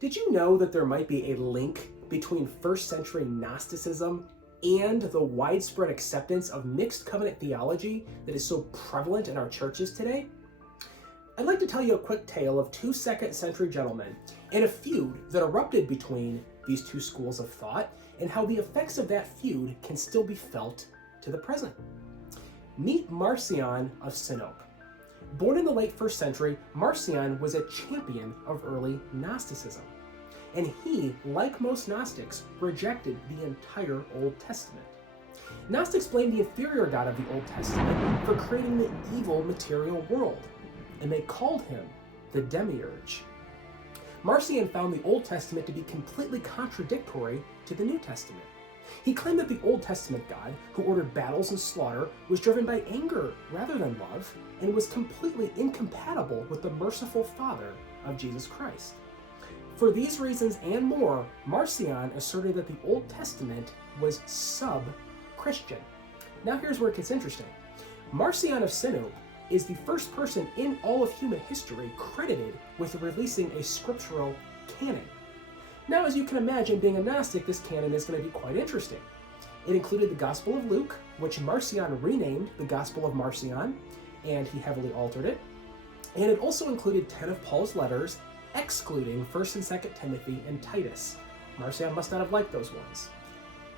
Did you know that there might be a link between first century Gnosticism and the widespread acceptance of mixed covenant theology that is so prevalent in our churches today? I'd like to tell you a quick tale of two second-century gentlemen and a feud that erupted between these two schools of thought and how the effects of that feud can still be felt to the present. Meet Marcion of Sinope. Born in the late 1st century, Marcion was a champion of early Gnosticism. And he, like most Gnostics, rejected the entire Old Testament. Gnostics blamed the inferior God of the Old Testament for creating the evil material world, and they called him the Demiurge. Marcion found the Old Testament to be completely contradictory to the New Testament. He claimed that the Old Testament God, who ordered battles and slaughter, was driven by anger rather than love, and was completely incompatible with the merciful Father of Jesus Christ. For these reasons and more, Marcion asserted that the Old Testament was sub-Christian. Now here's where it gets interesting. Marcion of Sinope is the first person in all of human history credited with releasing a scriptural canon. Now, as you can imagine, being a Gnostic, this canon is going to be quite interesting. It included the Gospel of Luke, which Marcion renamed the Gospel of Marcion, and he heavily altered it. And it also included 10 of Paul's letters, excluding 1st and 2nd Timothy and Titus. Marcion must not have liked those ones.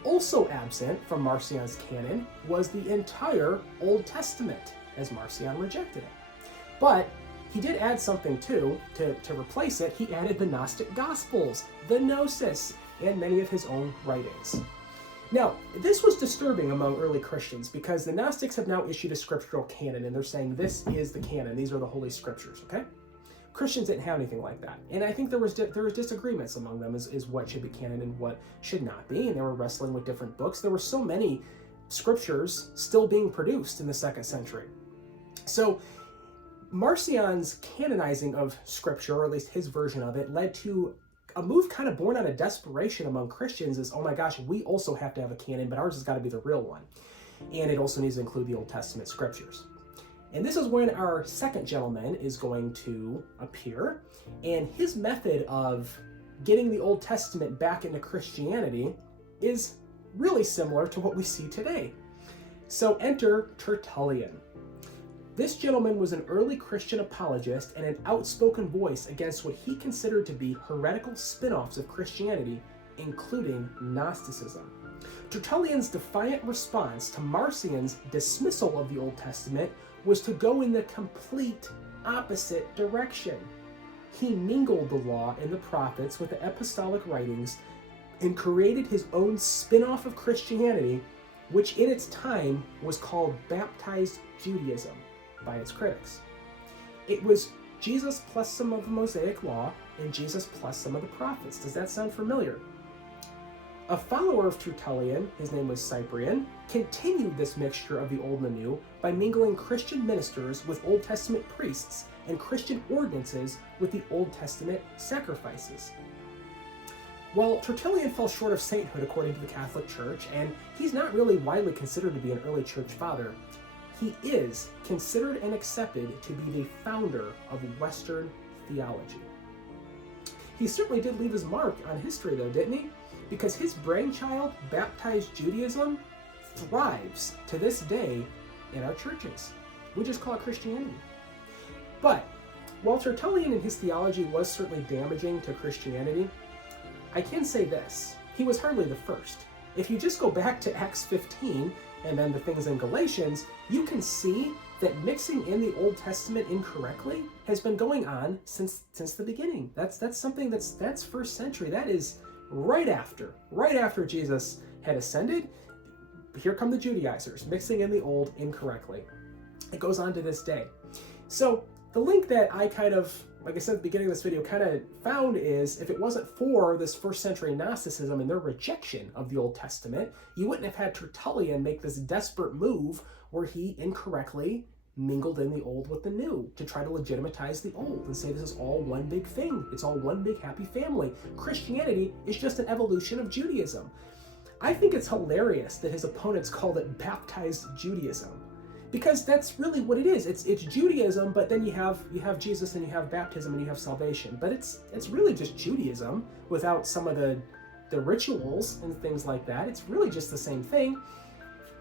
Also absent from Marcion's canon was the entire Old Testament, as Marcion rejected it. But he did add something too, to replace it. He added the Gnostic Gospels, the Gnosis, and many of his own writings. Now, this was disturbing among early Christians because the Gnostics have now issued a scriptural canon, and they're saying this is the canon, these are the Holy Scriptures, okay? Christians didn't have anything like that, and I think there was disagreements among them is what should be canon and what should not be, and they were wrestling with different books. There were so many scriptures still being produced in the 2nd century. So Marcion's canonizing of scripture, or at least his version of it, led to a move kind of born out of desperation among Christians is, oh my gosh, we also have to have a canon, but ours has got to be the real one. And it also needs to include the Old Testament scriptures. And this is when our second gentleman is going to appear, and his method of getting the Old Testament back into Christianity is really similar to what we see today. So enter Tertullian. This gentleman was an early Christian apologist and an outspoken voice against what he considered to be heretical spin-offs of Christianity, including Gnosticism. Tertullian's defiant response to Marcion's dismissal of the Old Testament was to go in the complete opposite direction. He mingled the law and the prophets with the apostolic writings and created his own spin-off of Christianity, which in its time was called baptized Judaism by its critics. It was Jesus plus some of the Mosaic law and Jesus plus some of the prophets. Does that sound familiar? A follower of Tertullian, his name was Cyprian, continued this mixture of the old and the new by mingling Christian ministers with Old Testament priests and Christian ordinances with the Old Testament sacrifices. While Tertullian fell short of sainthood according to the Catholic Church, and he's not really widely considered to be an early church father, he is considered and accepted to be the founder of Western theology. He certainly did leave his mark on history though, didn't he? Because his brainchild, baptized Judaism, thrives to this day in our churches. We just call it Christianity. But while Tertullian and his theology was certainly damaging to Christianity, I can say this, he was hardly the first. If you just go back to Acts 15 and then the things in Galatians, you can see that mixing in the Old Testament incorrectly has been going on since the beginning. That's something that's 1st century. That is right after Jesus had ascended. Here come the Judaizers, mixing in the old incorrectly. It goes on to this day. So the link that I kind of, like I said at the beginning of this video, kind of found is if it wasn't for this 1st century Gnosticism and their rejection of the Old Testament, you wouldn't have had Tertullian make this desperate move where he incorrectly mingled in the old with the new to try to legitimatize the old and say this is all one big thing. It's all one big happy family. Christianity is just an evolution of Judaism. I think it's hilarious that his opponents called it baptized Judaism, because that's really what it is. It's Judaism, but then you have Jesus and you have baptism and you have salvation. But it's really just Judaism without some of the rituals and things like that. It's really just the same thing.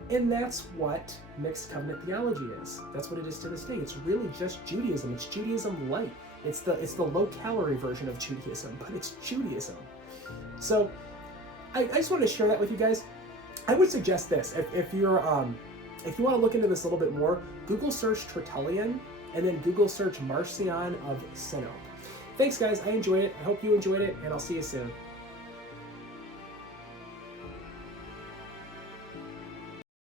And that's what mixed covenant theology is. That's what it is to this day. It's really just Judaism. It's Judaism light. It's the low calorie version of Judaism, but it's Judaism. So I just wanted to share that with you guys. I would suggest this. If you want to look into this a little bit more, Google search Tertullian and then Google search Marcion of Sinope. Thanks guys, I enjoyed it. I hope you enjoyed it, and I'll see you soon.